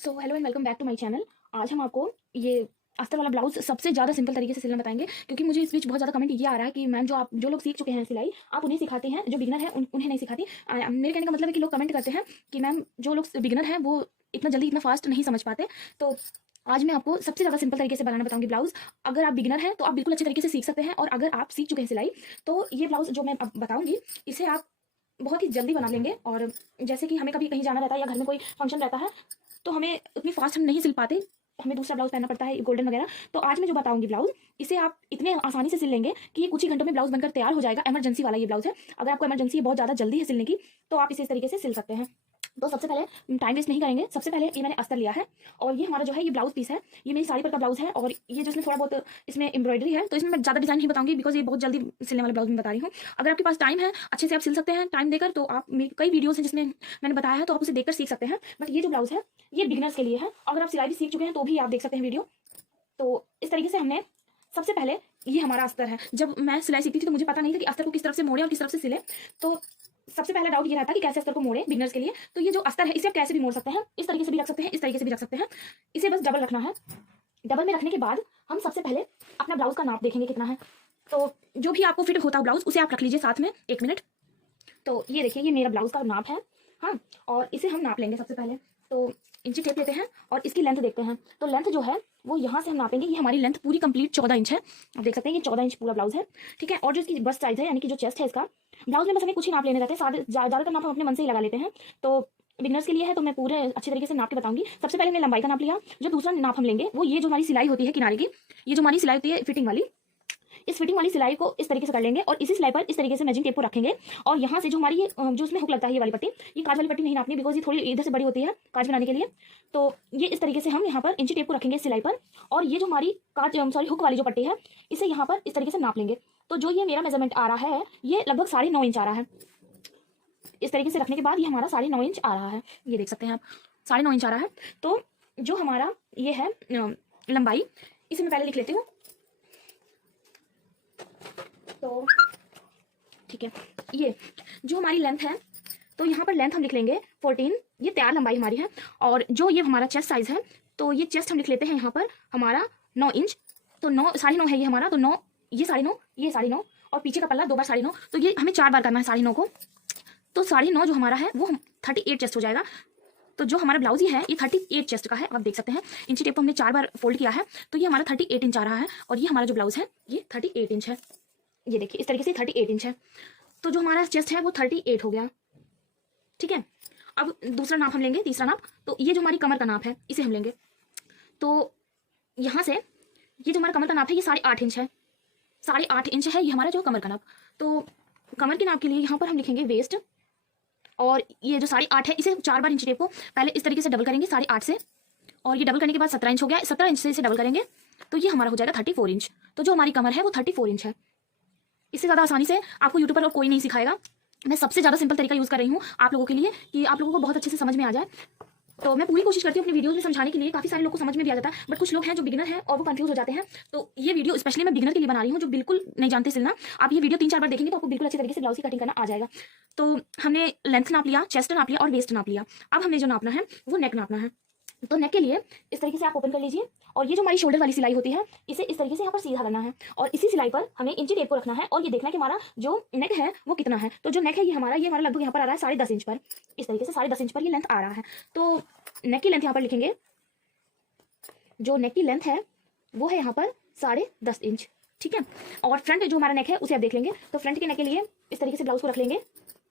So hello and welcome back to my channel. आज हम आपको ये अस्तर वाला ब्लाउज सबसे ज़्यादा सिंपल तरीके से सिलना बताएंगे, क्योंकि मुझे इस बीच बहुत ज़्यादा कमेंट ये आ रहा है कि मैम जो लोग सीख चुके हैं सिलाई आप उन्हें सिखाते हैं, जो बिगिनर है उन्हें नहीं सिखाती। मेरे कहने का मतलब है कि लोग कमेंट करते हैं कि मैम जो लोग बिगिनर हैं वो इतना जल्दी इतना फास्ट नहीं समझ पाते। तो आज मैं आपको सबसे ज़्यादा सिंपल तरीके से बनाना बताऊंगी ब्लाउज। अगर आप बिगिनर हैं तो आप बिल्कुल अच्छे तरीके से सीख सकते हैं, और अगर आप सीख चुके हैं सिलाई तो ये ब्लाउज जो मैं अब बताऊंगी इसे आप बहुत ही जल्दी बना लेंगे। और जैसे कि हमें कभी कहीं जाना रहता है या घर में कोई फंक्शन रहता है तो हमें उतनी फास्ट हम नहीं सिल पाते, हमें दूसरा ब्लाउज पहनना पड़ता है गोल्डन वगैरह। तो आज मैं जो बताऊंगी ब्लाउज इसे आप इतने आसानी से सिल लेंगे कि ये कुछ ही घंटों में ब्लाउज बनकर तैयार हो जाएगा। इमरजेंसी वाला ये ब्लाउज है, अगर आपको इमरजेंसी बहुत ज़्यादा जल्दी है सिलने की तो आप इसे इस तरीके से सिल सकते हैं। तो सबसे पहले टाइम वेस्ट नहीं करेंगे। सबसे पहले ये मैंने अस्तर लिया है और ये हमारा जो है ये ब्लाउज पीस है, ये मेरी साड़ी पर का ब्लाउज है। और ये जो इसमें थोड़ा बहुत इसमें एम्ब्रॉयडरी है, तो इसमें मैं ज़्यादा डिजाइन नहीं बताऊंगी बिकॉज ये बहुत जल्दी सिलने वाला ब्लाउज मैं बता रही हूँ। अगर आपके पास टाइम है अच्छे से आप सिल सकते हैं टाइम देकर, तो आप कई वीडियोज हैं जिसमें मैंने बताया है तो आप उसे देखकर सीख सकते हैं। बट ये जो ब्लाउज है ये बिगिनर्स के लिए है, अगर आप सिलाई भी सीख चुके हैं तो भी आप देख सकते हैं वीडियो। तो इस तरीके से हमने सबसे पहले ये हमारा अस्तर है। जब मैं सिलाई सीखती थी तो मुझे पता नहीं था कि अस्तर को किस तरफ से मोड़े और किस तरफ से सिले। तो सबसे पहला डाउट ये रहता कि कैसे अस्तर को मोड़े बिगिनर्स के लिए। तो ये जो अस्तर है इसे आप कैसे भी मोड़ सकते हैं, इस तरीके से भी रख सकते हैं, इस तरीके से भी रख सकते हैं। इसे बस डबल रखना है। डबल में रखने के बाद हम सबसे पहले अपना ब्लाउज का नाप देखेंगे कितना है। तो जो भी आपको फिट होता है ब्लाउज उसे आप रख लीजिए साथ में। 1 मिनट। तो ये देखिए ये मेरा ब्लाउज का नाप है। हाँ, और इसे हम नाप लेंगे सबसे पहले। तो इंची टेप लेते हैं और इसकी लेंथ देखते हैं। तो लेंथ जो है वो यहाँ से हम नापेंगे। ये हमारी लेंथ पूरी कंप्लीट 14 इंच है। आप देख सकते हैं ये 14 इंच पूरा ब्लाउज है। ठीक है, और जो इसकी बस्ट साइज है यानी कि जो चेस्ट है इसका, ब्लाउज में बस हमें कुछ ही नाप लेने रहते हैं, ज़्यादातर नाप हम अपने मन से ही लगा लेते हैं। तो बिगनर्स के लिए है तो मैं पूरे अच्छे तरीके से नाप के बताऊंगी। सबसे पहले हमने लंबाई का नाप लिया। जो दूसरा नाप हम लेंगे वो ये जो हमारी सिलाई होती है किनारे की, ये जो हमारी सिलाई होती है फिटिंग वाली, इस फिटिंग वाली सिलाई को इस तरीके से कर लेंगे और इसी सिलाई पर इस तरीके से मैचिंग टेप को रखेंगे। और यहाँ से जो हमारी ये जो उसमें हुक लगता है ये वाली पट्टी, ये काज वाली पट्टी नहीं नापनी बिकॉज ये थोड़ी इधर से बड़ी होती है काज बनाने के लिए। तो ये इस तरीके से हम यहाँ पर इंची टेप को रखेंगे इस सिलाई पर, और ये जो हमारी हुक वाली जो पट्टी है इसे यहाँ पर इस तरीके से नाप लेंगे। तो जो ये मेरा मेजरमेंट आ रहा है ये लगभग 9.5 इंच आ रहा है। इस तरीके से रखने के बाद ये हमारा 9.5 इंच आ रहा है, ये देख सकते हैं आप 9.5 इंच आ रहा है। तो जो हमारा ये है लंबाई, इसे मैं पहले लिख लेती हूँ। तो ठीक है, ये जो हमारी लेंथ है तो यहाँ पर लेंथ हम लिख लेंगे 14। ये तैयार लंबाई हमारी है। और जो ये हमारा चेस्ट साइज है तो ये चेस्ट हम लिख लेते हैं यहाँ पर हमारा 9 इंच। तो 9.5 है ये हमारा। तो 9, ये 9.5, ये 9.5 और पीछे का पल्ला 2 बार 9.5। तो ये हमें 4 बार करना है 9.5 को। तो 9.5 जो हमारा है वो 38 चेस्ट हो जाएगा। तो जो हमारा ब्लाउज ही है ये 38 चेस्ट का है। आप देख सकते हैं इंची टेप को हमने 4 बार फोल्ड किया है तो ये हमारा 38 इंच आ रहा है। और ये हमारा जो ब्लाउज है ये 38 इंच है। ये देखिए इस तरीके से 38 इंच है। तो जो हमारा चेस्ट है वो 38 हो गया। ठीक है, अब दूसरा नाप हम लेंगे, तीसरा नाप। तो ये जो हमारी कमर का नाप है इसे हम लेंगे। तो यहाँ से ये जो हमारा कमर का नाप है ये 8.5 इंच है। 8.5 इंच है ये हमारा जो कमर का नाप। तो कमर के नाप के लिए यहाँ पर हम लिखेंगे वेस्ट। और ये जो 8.5 है इसे 4 बार इंची टेप को पहले इस तरीके से डबल करेंगे 8.5 से, और ये डबल करने के बाद 17 इंच हो गया। 17 इंच से इसे डबल करेंगे तो ये हमारा हो जाएगा 34 इंच। तो जो हमारी कमर है वो 34 इंच है। इससे ज़्यादा आसानी से आपको यूट्यूब पर और कोई नहीं सिखाएगा। मैं सबसे ज़्यादा सिंपल तरीका यूज़ कर रही हूँ आप लोगों के लिए कि आप लोगों को बहुत अच्छे से समझ में आ जाए। तो मैं पूरी कोशिश करती हूँ अपनी वीडियोस में समझाने के लिए। काफ़ी सारे लोग को समझ में भी आ जाता है, बट कुछ लोग हैं जो बिगिनर हैं और वो कंफ्यूज हो जाते हैं। तो ये वीडियो स्पेशली मैं बिगिनर के लिए बना रही हूँ जो बिल्कुल नहीं जानते सिलना। आप ये वीडियो 3-4 बार देखेंगे तो आपको बिल्कुल अच्छे तरीके से ब्लाउज की कटिंग करना आ जाएगा। तो हमने लेंथ नाप लिया, चेस्ट नाप लिया और वेस्ट नाप लिया। अब हमें जो नापना है वो नेक नापना है। तो नेक के लिए इस तरीके से आप ओपन कर लीजिए, और ये जो हमारी शोल्डर वाली सिलाई होती है इसे इस तरीके से यहाँ पर सीधा करना है, और इसी सिलाई पर हमें इंची टेप को रखना है और ये देखना है कि हमारा जो नेक है वो कितना है। तो जो नेक है ये हमारा लगभग यहाँ पर आ रहा है 10.5 इंच पर। इस तरीके से 10.5 इंच पर ये लेंथ आ रहा है। तो नेक की लेंथ यहाँ पर लिखेंगे। जो नेक की लेंथ है वो है यहाँ पर 10.5 इंच। ठीक है, और फ्रंट जो हमारा नेक है उसे आप देख लेंगे। तो फ्रंट के नेक के लिए इस तरीके से ब्लाउज को रख लेंगे।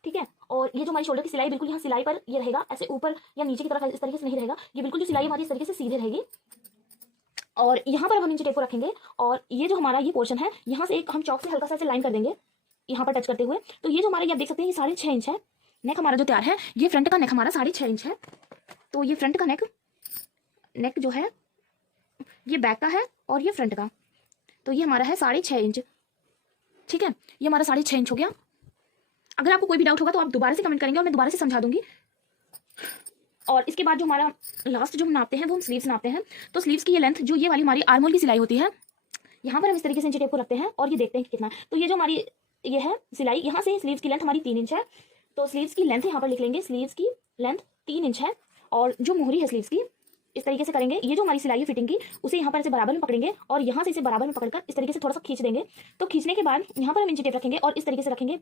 ठीक है, और ये जो हमारी शोल्डर की सिलाई बिल्कुल यहाँ सिलाई पर ये रहेगा, ऐसे ऊपर या नीचे की तरफ इस तरीके से नहीं रहेगा। ये बिल्कुल जो सिलाई हमारी इस तरीके से सीधे रहेगी। और यहाँ पर हम इंची टेप को रखेंगे, और ये जो हमारा ये पोर्शन है यहाँ से एक हम चौक से हल्का सा ऐसे लाइन कर देंगे यहाँ पर टच करते हुए। तो ये जो हमारा ये आप देख सकते हैं ये 6.5 इंच है। नेक हमारा जो तैयार है ये फ्रंट का नेक हमारा 6.5 इंच है। तो ये फ्रंट का नेक जो है ये बैक का है और ये फ्रंट का। तो ये हमारा है 6.5 इंच। ठीक है, ये हमारा 6.5 इंच हो गया। अगर आपको कोई भी डाउट होगा तो आप दोबारा से कमेंट करेंगे और मैं दोबारा से समझा दूंगी। और इसके बाद जो हमारा लास्ट जो हम नापते हैं वो हम स्लीव्स नापते हैं। तो स्लीव्स की ये लेंथ जो ये वाली हमारी आर्मोल की सिलाई होती है यहाँ पर हम इस तरीके से इंची टेप को रखते हैं और ये देखते हैं कि कितना है। तो ये जो हमारी ये है सिलाई, यहाँ से स्लीव्स की लेंथ हमारी 3 इंच है। तो स्लीव्स की लेंथ यहाँ पर लिख लेंगे। स्लीव्स की लेंथ 3 इंच है, और जो मोहरी है स्लीव्स की इस तरीके से करेंगे। ये जो हमारी सिलाई है फिटिंग की, उसे यहाँ पर ऐसे बराबर में पकड़ेंगे और यहाँ से इसे बराबर में पकड़कर इस तरीके से थोड़ा सा खींच देंगे। तो खींचने के बाद यहाँ पर हम इंची टेप रखेंगे और इस तरीके से रखेंगे,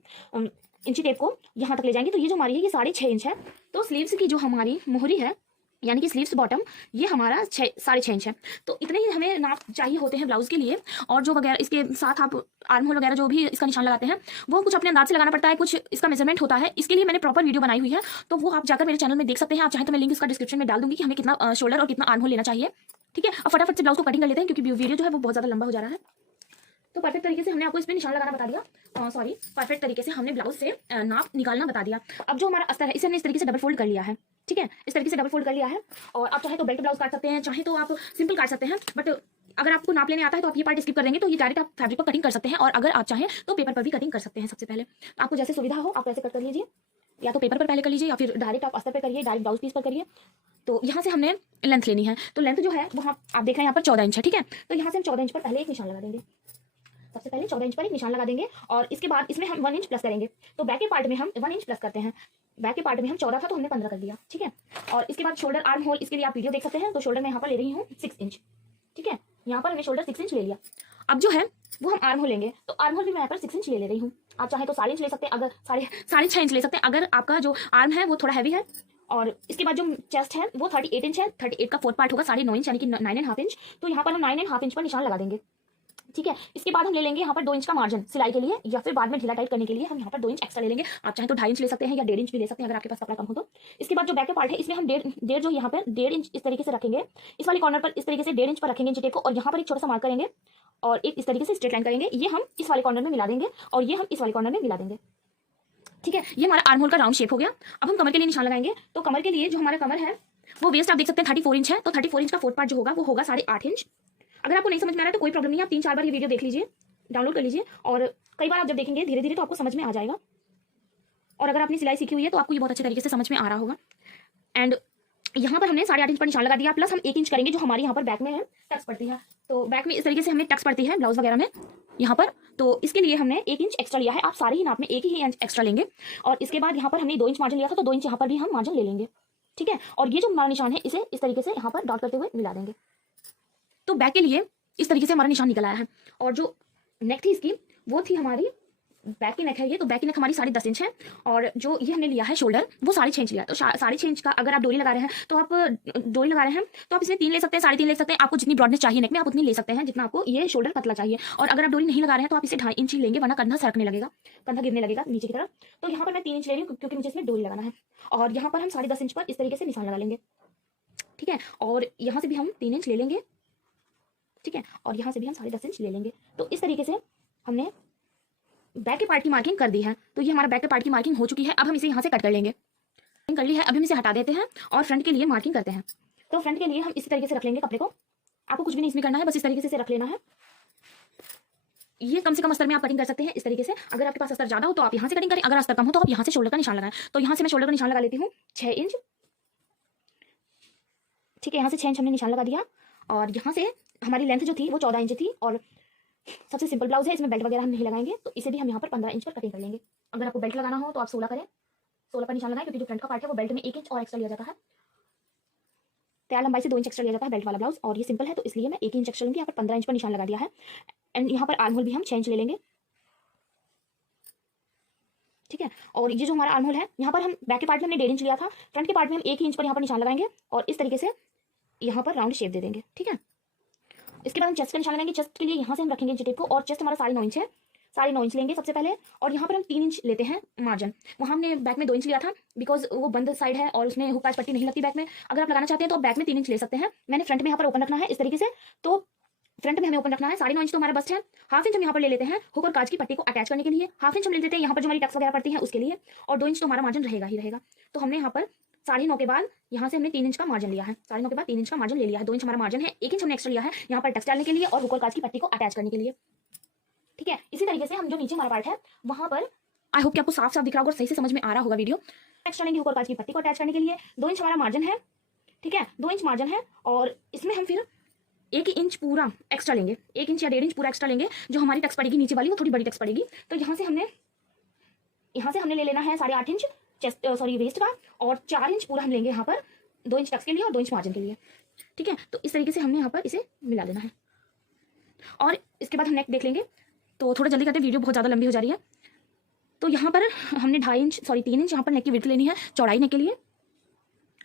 इंची टेप को यहाँ तक ले जाएंगे। तो ये जो हमारी है ये 6.5 इंच है। तो स्लीव्स की जो हमारी मोहरी है यानी कि स्लीव्स बॉटम, ये हमारा 6.5 इंच है। तो इतने ही हमें नाप चाहिए होते हैं ब्लाउज के लिए। और जो वगैरह इसके साथ आप आर्म होल वगैरह जो भी इसका निशान लगाते हैं वो कुछ अपने अंदाज से लगाना पड़ता है, कुछ इसका मेजरमेंट होता है। इसके लिए मैंने प्रॉपर वीडियो बनाई हुई है, तो वो आप जाकर मेरे चैनल में देख सकते हैं। आप चाहें तो मैं लिंक इसका डिस्क्रिप्शन में डाल दूंगी कि हमें कितना शोल्डर और कितना आर्म होल लेना चाहिए। ठीक है, अब फटाफट से ब्लाउज को कटिंग कर लेते हैं क्योंकि वीडियो जो है वो बहुत ज़्यादा लंबा हो जा रहा है। तो परफेक्ट तरीके से हमने आपको इसमें निशान लगाना बता दिया, परफेक्ट तरीके से हमने ब्लाउज से नाप निकालना बता दिया। अब जो हमारा अस्तर है इसे हमने इस तरीके से डबल फोल्ड कर लिया है। ठीक है, इस तरीके से डबल फोल्ड कर लिया है। और आप चाहे तो बेल्ट ब्लाउज काट सकते हैं, चाहे तो आप सिंपल काट सकते हैं, बट अगर आपको नाप लेने आता है तो आप ये पार्ट स्किप कर देंगे, तो ये डायरेक्ट आप फैब्रिक पर कटिंग कर सकते हैं। और अगर आप चाहें तो पेपर पर भी कटिंग कर सकते हैं। सबसे पहले तो आपको जैसे सुविधा हो आप वैसे कट कर लीजिए, या तो पेपर पर पहले कर लीजिए या फिर डायरेक्ट आप अस्तर पर करिए, डायरेक्ट ब्लाउज पीस पर करिए। तो यहाँ से हमने लेंथ लेनी है, तो लेंथ जो है वो आप देख रहे हैं यहाँ पर 14 इंच है। ठीक है, तो यहाँ से हम 14 इंच पर पहले एक निशान लगा देंगे। सबसे पहले 14 इंच पर एक निशान लगा देंगे और इसके बाद इसमें हम 1 इंच प्लस करेंगे। तो बैक के पार्ट में हम 1 इंच प्लस करते हैं। बैक के पार्ट में हम 14 था तो हमने 15 कर दिया। ठीक है, और इसके बाद शोल्डर आर्म होल, इसके लिए आप वीडियो देख सकते हैं। तो शोल्डर मैं यहाँ पर ले रही हूँ 6 इंच। ठीक है, यहाँ पर हमने शोल्डर 6 इंच ले लिया। अब जो है वो हम आर्म होल लेंगे, तो आर्म होल भी मैं यहाँ पर 6 इंच ले रही हूँ। आप चाहे तो 6.5 इंच ले सकते हैं, अगर 6.5 इंच ले सकते हैं अगर आपका जो आर्म है वो थोड़ा हैवी है। और इसके बाद जो चेस्ट है वो 38 इंच है। 38 का 4 पार्ट होगा 9.5 इंच यानी कि 9.5 इंच। तो यहाँ पर हम 9.5 इंच पर निशान लगा देंगे। ठीक है, इसके बाद हम ले लेंगे यहाँ पर 2 इंच का मार्जिन सिलाई के लिए, या फिर बाद में ढीला टाइट करने के लिए हम यहाँ पर 2 इंच एक्स्ट्रा ले लेंगे। आप चाहे तो 2.5 इंच ले सकते हैं या 1.5 इंच भी ले सकते हैं अगर आपके पास कपड़ा कम हो तो। इसके बाद जो बैक का पार्ट है इसमें हम डेढ़ जो यहाँ पर 1.5 इंच इस तरीके से रखेंगे। इस वाली कॉर्नर पर इस तरीके से 1.5 इंच पर रखेंगे इंच टेप को, और यहाँ पर एक छोटा सा मार्क करेंगे और एक इस तरीके से स्ट्रेट लाइन करेंगे। ये हम इस वाले कॉर्नर में मिला देंगे और ये हम इस वाले कॉर्नर में मिला देंगे। ठीक है, ये हमारा आर्म होल का राउंड शेप हो गया। अब हम कमर के लिए निशान लगाएंगे। तो कमर के लिए जो हमारा कमर है वो वेस्ट आप देख सकते हैं 34 इंच है। तो 34 इंच का 4 पार्ट जो होगा वो होगा 8.5 इंच। अगर आपको नहीं समझ में आ रहा है तो कोई प्रॉब्लम नहीं है, आप 3-4 बार ये वीडियो देख लीजिए, डाउनलोड कर लीजिए, और कई बार आप जब देखेंगे धीरे धीरे तो आपको समझ में आ जाएगा। और अगर आपने सिलाई सीखी हुई है तो आपको ये बहुत अच्छे तरीके से समझ में आ रहा होगा। एंड यहाँ पर हमने 8.5 इंच पर निशान लगा दिया, प्लस हम 1 इंच करेंगे जो हमारी यहाँ पर बैक में है टक्स पड़ती है। तो बैक में इस तरीके से हमें टक्स पड़ती है ब्लाउज वगैरह में यहाँ पर, तो इसके लिए हमने 1 इंच एक्स्ट्रा लिया है। आप सारे ही नाप में 1 ही इंच एक्स्ट्रा लेंगे। और इसके बाद यहाँ पर हमने 2 इंच मार्जिन लिया था, तो 2 इंच यहाँ पर भी हम मार्जिन ले लेंगे। ठीक है, और ये जो हमारा निशान है इसे इस तरीके से यहाँ पर डॉट करते हुए मिला देंगे। तो बैक के लिए इस तरीके से हमारा निशान निकल आया है। और जो नेक थी इसकी वो थी हमारी बैक की नेक है ये, तो बैक की नेक हमारी 10.5 इंच है। और जो ये हमने लिया है शोल्डर वो 6.5 इंच लिया। तो 6.5 इंच का अगर आप डोरी लगा रहे हैं तो आप इसमें 3 ले सकते हैं, 3.5 ले सकते हैं। आपको जितनी ब्रॉडनेस चाहिए नेक में आप उतनी ले सकते हैं जितना आपको ये शोल्डर पतला चाहिए। और अगर आप डोरी नहीं लगा रहे हैं तो आप इसे 2.5 इंच ही लेंगे, वरना कंधा सरकने लगेगा, कंधा गिरने लगेगा नीचे की तरफ। तो यहाँ पर मैं 3 इंच ले रही हूँ क्योंकि मुझे इसमें डोरी लगाना है। और यहाँ पर हम 10.5 इंच पर इस तरीके से निशान लगा लेंगे। ठीक है, और यहाँ से भी हम 3 इंच ले लेंगे। ठीक है, और यहाँ से भी हम 10.5 इंच ले लेंगे। तो इस तरीके से हमने बैक के पार्ट की मार्किंग कर दी है। तो ये हमारा बैक के पार्ट की मार्किंग हो चुकी है। अब हम इसे यहाँ से कट कर लेंगे। कर ली है, अभी हम इसे हटा देते हैं और फ्रंट के लिए मार्किंग करते हैं। तो फ्रंट के लिए हम इसी तरीके से रख लेंगे कपड़े को। आपको कुछ भी नहीं इसमें करना है, बस इस तरीके से रख लेना है। ये कम से कम अस्तर में आप कटिंग कर सकते हैं इस तरीके से। अगर आपके पास अस्तर ज्यादा हो तो आप यहाँ से कटिंग करें, अगर अस्तर कम हो तो आप यहाँ से शोल्डर का निशान लगाएं। तो यहाँ से मैं शोल्डर का निशान लगा लेती हूँ 6 इंच। ठीक है, यहाँ से 6 इंच हमने निशान लगा दिया। और यहाँ से हमारी लेंथ जो थी वो 14 इंच थी। और सबसे सिंपल ब्लाउज है, इसमें बेल्ट वगैरह हम नहीं लगाएंगे, तो इसे भी हम यहाँ पर 15 इंच पर कटिंग कर लेंगे। अगर आपको बेल्ट लगाना हो तो आप 16 करें, 16 पर निशान लगाएं, क्योंकि जो फ्रंट का पार्ट है वो बेल्ट में 1 इंच और एक्स्ट्रा लिया जाता है। तैयार लंबाई से 2 इंच एक्स्ट्रा लिया जाता है बेल्ट वाला ब्लाउज, और ये सिंपल है तो इसलिए मैं 1 इंच एक्स्ट्रा लूंगी। यहाँ पर 15 इंच पर निशान लगा दिया है। एंड यहाँ पर आर्म होल भी हम 6 इंच ले लेंगे। ठीक है, और ये जो हमारा आर्म होल है यहाँ पर हम बैक के पार्ट में हमने 1.5 इंच लिया था, फ्रंट के पार्ट में हम 1 इंच पर यहाँ पर निशान लगाएंगे और इस तरीके से यहाँ पर राउंड शेप दे देंगे। ठीक है, इसके बाद हम चेस्ट का निशान लगाएंगे। चेस्ट के लिए यहाँ से हम रखेंगे इंच टेप को, और चेस्ट हमारा 9.5 इंच है। 9.5 इंच लेंगे सबसे पहले, और यहाँ पर हम 3 इंच लेते हैं मार्जिन। वहाँ हमने बैक में 2 इंच लिया था बिकॉज वो बंद साइड है और उसमें हुक काज पट्टी नहीं लगती बैक में। अगर आप लगाना चाहते हैं तो बैक में 3 इंच ले सकते हैं। मैंने फ्रंट में यहाँ पर ओपन रखना है इस तरीके से, तो फ्रंट में हमें ओपन रखना है। 9.5 इंच तो हमारा बस्ट है। 1/2 इंच हम यहाँ पर ले लेते हैं हुक और काज की पट्टी को अटैच करने के लिए। 1/2 इंच हम ले लेते हैं यहाँ पर जो हमारी टक्स वगैरह पड़ती है उसके लिए, और 2 इंच तो हमारा मार्जिन रहेगा ही रहेगा। तो हमने यहाँ पर 9.5 के बाद यहाँ से हमने 3 इंच का मार्जिन लिया है। 9.5 के बाद 3 इंच का मार्जिन ले लिया है। 2 इंच हमारा मार्जिन है, 1 इंच हमने एक्स्ट्रा लिया है यहाँ पर टक्स डालने के लिए और हुक और काज की पट्टी को अटैच करने के लिए। ठीक है, इसी तरीके से हम जो नीचे हमारा पार्ट है वहाँ पर, आई होप कि आपको साफ साफ दिख रहा होगा और सही से समझ में आ रहा होगा वीडियो। एक्स्ट्रा लेंगे हुक और काज की पट्टी को अटैच करने के लिए। 2 इंच हमारा मार्जिन है। ठीक है, 2 इंच मार्जिन है, और इसमें हम फिर 1 इंच पूरा एक्स्ट्रा लेंगे, 1 इंच या 1.5 इंच पूरा एक्स्ट्रा लेंगे। जो हमारी टक्स पड़ेगी नीचे वाली वो थोड़ी बड़ी टक्स पड़ेगी। तो यहाँ से हमने ले लेना है 8.5 इंच चेस्ट वेस्ट का, और 4 इंच पूरा हम लेंगे यहाँ पर 2 इंच टक्स के लिए और 2 इंच मार्जिन के लिए। ठीक है, तो इस तरीके से हमने यहाँ पर इसे मिला लेना है। और इसके बाद हम नेक देख लेंगे। तो थोड़ा जल्दी करते हैं, वीडियो बहुत ज़्यादा लंबी हो जा रही है। तो यहाँ पर हमने 3 इंच यहाँ पर नेक की विड्थ लेनी है चौड़ाई नेक के लिए।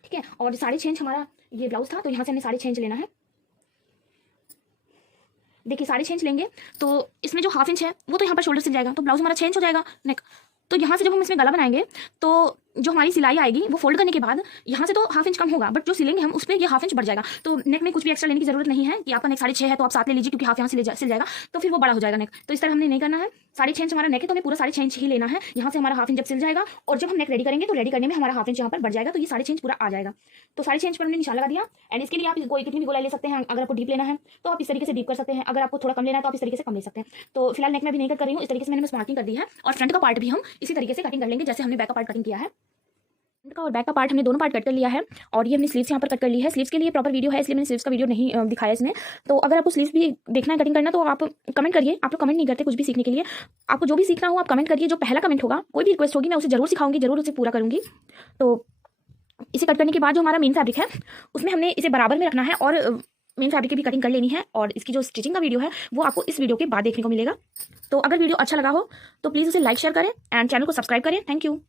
ठीक है, और 6.5 इंच हमारा ये ब्लाउज था, तो यहाँ से हमने 6.5 इंच लेना है। देखिए 6.5 इंच लेंगे तो इसमें जो 1/2 इंच है वो तो यहाँ पर शोल्डर सिल जाएगा, तो ब्लाउज हमारा 6 इंच हो जाएगा नेक। तो यहाँ से जब हम इसमें गला बनाएंगे तो जो हमारी सिलाई आएगी वो फोल्ड करने के बाद यहाँ से तो 1/2 इंच कम होगा, बट जो सिलेंगे हम उस पर ये 1/2 इंच बढ़ जाएगा। तो नेक में कुछ भी एक्स्ट्रा लेने की जरूरत नहीं है कि आपका नेक 6.5 है तो आप 7 ले लीजिए, क्योंकि हाफ यहाँ से सिल जाएगा तो फिर वो बड़ा हो जाएगा नेक। तो इस तरह हमने नहीं करना है। 6.5 इंच हमारा नेक है तो हमें पूरा 6.5 इंच ही लेना है। यहाँ से हमारा 1/2 इंच जब सिल जाएगा और जब हम नेक रेडी करेंगे तो रेडी करने में हमारा 1/2 इंच यहाँ पर बढ़ जाएगा, तो ये 6.5 इंच पूरा आ जाएगा। तो 6.5 इंच पर हमने निशान लगा दिया। एंड इसके लिए आप कोई कितनी भी गोलाई ले सकते हैं। अगर आपको डीप लेना है तो आप इस तरीके से डीप कर सकते हैं, अगर आपको थोड़ा कम लेना है तो आप इस तरीके से कम ले सकते हैं। तो फिलहाल नेक में भी नहीं कर रही हूँ, इस तरीके से मैंने मार्किंग कर दी है। और फ्रंट का पार्ट भी हम इसी तरीके से कटिंग कर लेंगे जैसे हमने बैक का पार्ट कटिंग किया है। फ्रंट का और बैक का पार्ट हमने दोनों पार्ट कट कर लिया है। और ये हमने स्लीव्स यहाँ पर कट कर ली है। स्लीव्स के लिए प्रॉपर वीडियो है, इसलिए मैंने स्लीव्स का वीडियो नहीं दिखाया इसमें। तो अगर आपको स्लीव्स भी देखना है कटिंग करना तो आप कमेंट करिए। आप लोग कमेंट नहीं करते कुछ भी सीखने के लिए, आपको जो भी सीखना हो आप कमेंट करिए। जो पहला कमेंट होगा, कोई भी रिक्वेस्ट होगी, मैं उसे जरूर सिखाऊंगी, जरूर उसे पूरा करूंगी। तो इसे कट करने के बाद जो हमारा मेन फैब्रिक है उसमें हमने इसे बराबर में रखना है और मेन फैब्रिक की भी कटिंग कर लेनी है। और इसकी जो स्टिचिंग का वीडियो है वो आपको इस वीडियो के बाद देखने को मिलेगा। तो अगर वीडियो अच्छा लगा हो तो प्लीज़ उसे लाइक शेयर करें एंड चैनल को सब्सक्राइब करें। Thank you.